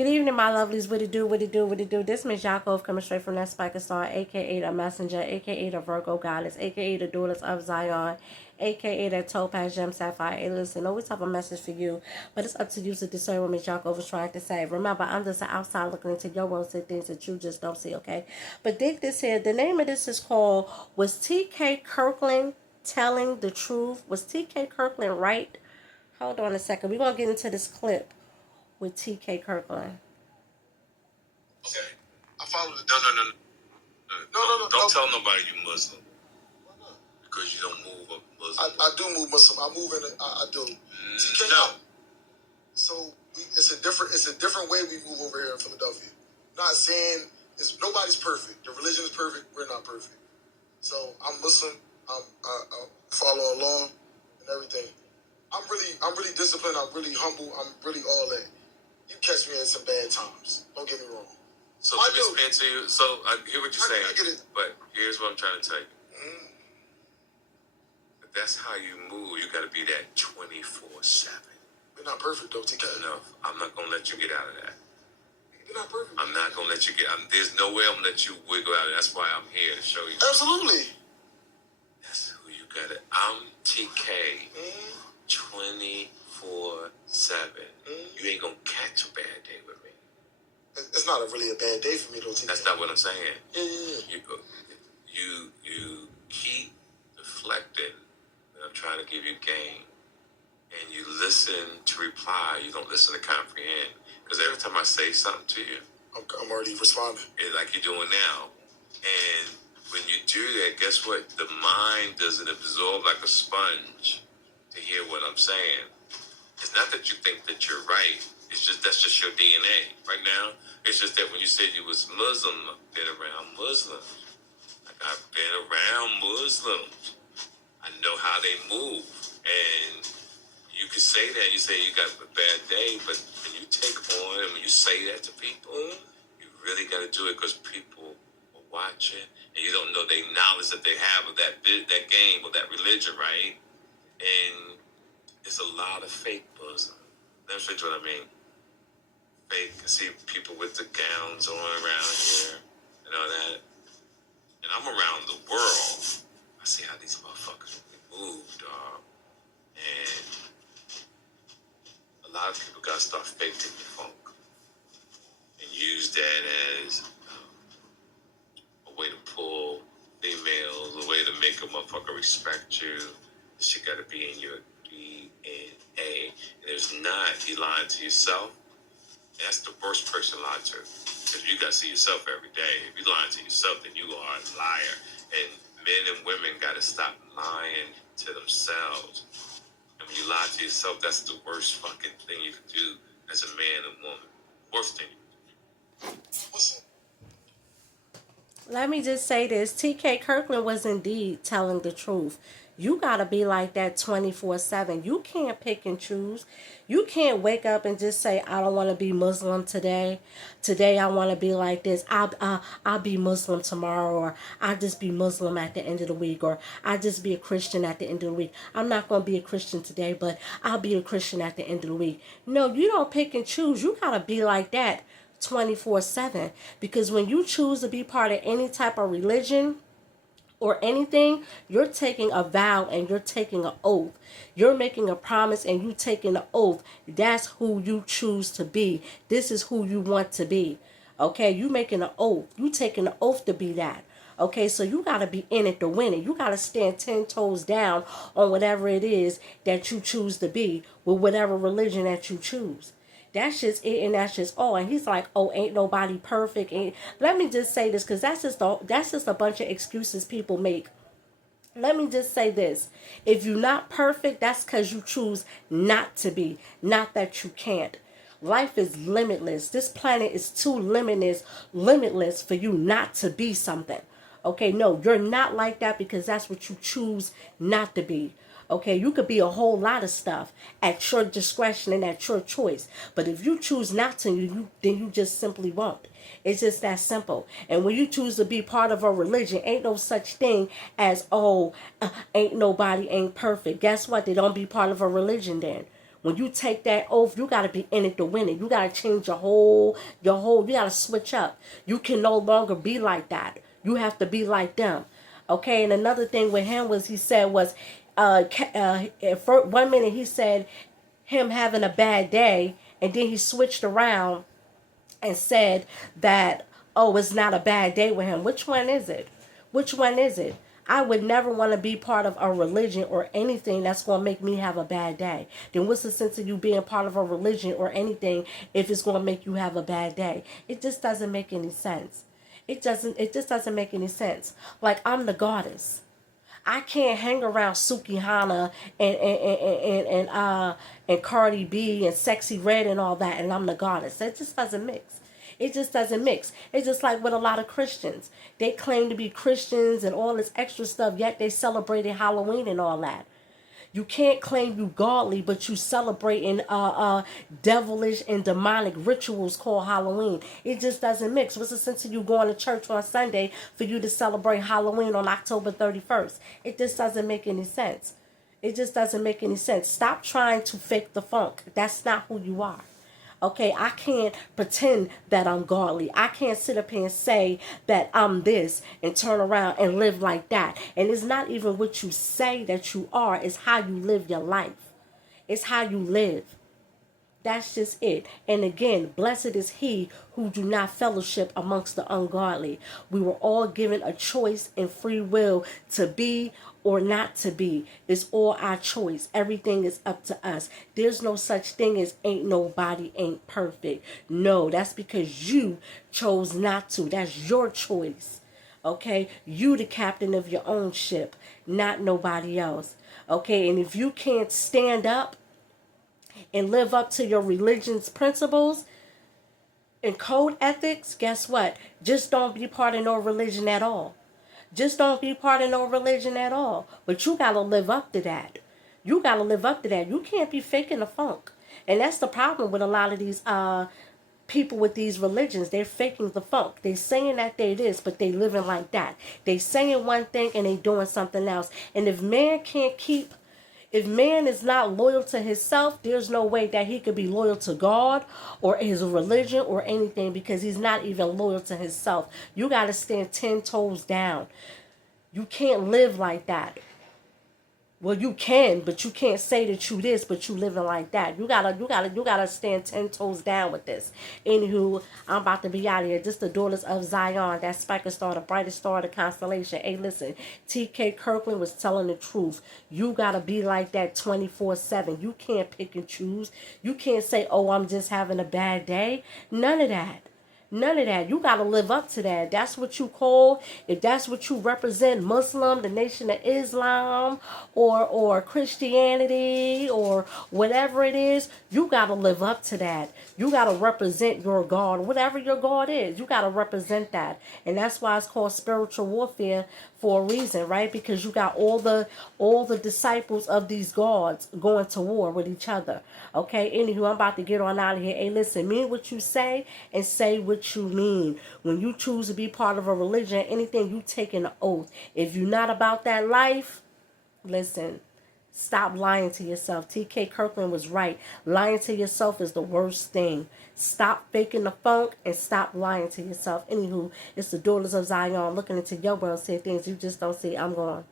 Good evening, my lovelies. What it do, what it do, what it do. This Miss Yaakov coming straight from that Spiker Star, a.k.a. the Messenger, a.k.a. the Virgo Goddess, a.k.a. the Daughters of Zion, a.k.a. that Topaz Gem Sapphire. Hey, listen, always have a message for you, but it's up to you to discern what Miss Yaakov is trying to say. Remember, I'm just an outside looking into your world, see things that you just don't see, okay? But dig this here. The name of this is called, Was T.K. Kirkland Telling the Truth? Was T.K. Kirkland right? Hold on a second. We're going to get into this clip with T.K. Kirkland. Okay. I follow the. No. Don't tell nobody you Muslim. Why not? Because you don't move a Muslim. I do move Muslim. I move in. I do. TK, no. So it's a different way we move over here in Philadelphia. Not saying nobody's perfect. The religion is perfect. We're not perfect. So I'm Muslim. I follow along and everything. I'm really disciplined. I'm really humble. I'm really all that. You catch me at some bad times. Don't get me wrong. So let me explain to you. So I hear what you're saying. I get it. But here's what I'm trying to tell you. If that's how you move, you got to be that 24/7. We're not perfect, though, TK. No, I'm not going to let you get out of that. You're not perfect. I'm not going to let you get out. There's no way I'm going to let you wiggle out of it. That's why I'm here to show you. Absolutely. That's who you got it. I'm TK. 24/7. You ain't gonna catch a bad day with me. It's not really a bad day for me, though. That's not what I'm saying. Yeah. You keep deflecting when I'm trying to give you game, and you listen to reply. You don't listen to comprehend. Because every time I say something to you, I'm already responding. Like you're doing now, and when you do that, guess what? The mind doesn't absorb like a sponge to hear what I'm saying. It's not that you think that you're right. It's just that's just your DNA right now. It's just that when you said you was Muslim, I've been around Muslims. Like I've been around Muslims. I know how they move. And you can say that. You say you got a bad day, but when you take on and when you say that to people, you really got to do it because people are watching and you don't know the knowledge that they have of that game or that religion, right? And it's a lot of fake Muslims. Let me show you what I mean. Fake. I see people with the gowns on around here and all that. And I'm around the world. I see how these motherfuckers really move, dog. And a lot of people got to start faking your funk and use that as a way to pull females, a way to make a motherfucker respect you. This shit got to be in your DNA. And there's not, you lying to yourself. That's the worst person to lie to. Because you got to see yourself every day. If you're lying to yourself, then you are a liar. And men and women got to stop lying to themselves. And when you lie to yourself, that's the worst fucking thing you can do as a man and woman. Worst thing you can do. Let me just say this. T.K. Kirkland was indeed telling the truth. You got to be like that 24/7. You can't pick and choose. You can't wake up and just say, I don't want to be Muslim today. Today I want to be like this. I'll be Muslim tomorrow, or I'll just be Muslim at the end of the week, or I'll just be a Christian at the end of the week. I'm not going to be a Christian today, but I'll be a Christian at the end of the week. No, you don't pick and choose. You got to be like that 24/7, because when you choose to be part of any type of religion or anything, you're taking a vow and you're taking an oath. You're making a promise and you taking an oath. That's who you choose to be. This is who you want to be. Okay, you making an oath. You taking an oath to be that. Okay, so you got to be in it to win it. You got to stand 10 toes down on whatever it is that you choose to be with whatever religion that you choose. That's just it, and that's just all. And he's like, "Oh, ain't nobody perfect." And let me just say this, because that's just a bunch of excuses people make. Let me just say this: if you're not perfect, that's because you choose not to be, not that you can't. Life is limitless. This planet is too limitless for you not to be something. Okay, no, you're not like that because that's what you choose not to be. Okay, you could be a whole lot of stuff at your discretion and at your choice. But if you choose not to, then you just simply won't. It's just that simple. And when you choose to be part of a religion, ain't no such thing as, ain't nobody ain't perfect. Guess what? They don't be part of a religion then. When you take that oath, you got to be in it to win it. You got to change you got to switch up. You can no longer be like that. You have to be like them. Okay, and another thing with him was he said was, for 1 minute he said him having a bad day, and then he switched around and said that, oh, it's not a bad day with him. Which one is it? Which one is it? I would never want to be part of a religion or anything that's going to make me have a bad day. Then what's the sense of you being part of a religion or anything if it's going to make you have a bad day? It just doesn't make any sense. It just doesn't make any sense. Like, I'm the goddess. I can't hang around Suki Hana and Cardi B and Sexy Red and all that, and I'm the goddess. It just doesn't mix. It just doesn't mix. It's just like with a lot of Christians. They claim to be Christians and all this extra stuff, yet they celebrated Halloween and all that. You can't claim you godly, but you celebrating devilish and demonic rituals called Halloween. It just doesn't mix. What's the sense of you going to church on Sunday for you to celebrate Halloween on October 31st? It just doesn't make any sense. It just doesn't make any sense. Stop trying to fake the funk. That's not who you are. Okay, I can't pretend that I'm godly. I can't sit up here and say that I'm this and turn around and live like that. And it's not even what you say that you are, it's how you live your life. It's how you live. That's just it. And again, blessed is he who do not fellowship amongst the ungodly. We were all given a choice and free will to be or not to be. It's all our choice. Everything is up to us. There's no such thing as ain't nobody ain't perfect. No, that's because you chose not to. That's your choice. Okay? You the captain of your own ship, not nobody else. Okay? And if you can't stand up and live up to your religion's principles and code ethics, guess what? Just don't be part of no religion at all. Just don't be part of no religion at all. But you got to live up to that. You got to live up to that. You can't be faking the funk. And that's the problem with a lot of these people with these religions. They're faking the funk. They saying that they this, but they living like that. They saying one thing and they doing something else. And if man is not loyal to himself, there's no way that he could be loyal to God or his religion or anything, because he's not even loyal to himself. You got to stand 10 toes down. You can't live like that. Well, you can, but you can't say that you this, but you living like that. You gotta stand 10 toes down with this. Anywho, I'm about to be out of here. This the daughters of Zion, that spiker star, the brightest star of the constellation. Hey, listen, TK Kirkland was telling the truth. You gotta be like that 24/7. You can't pick and choose. You can't say, oh, I'm just having a bad day. None of that. None of that. You got to live up to that. That's what you call, if that's what you represent, Muslim, the Nation of Islam, or Christianity, or whatever it is, you got to live up to that. You got to represent your God, whatever your God is. You got to represent that. And that's why it's called spiritual warfare for a reason, right? Because you got all the disciples of these gods going to war with each other. Okay, anywho, I'm about to get on out of here. Hey, listen, mean what you say and say what you mean. When you choose to be part of a religion, anything, you take an oath. If you're not about that life, listen, stop lying to yourself. TK Kirkland was right. Lying to yourself is the worst thing. Stop faking the funk and stop lying to yourself. Anywho, it's the daughters of Zion looking into your world, saying things you just don't see. I'm gone.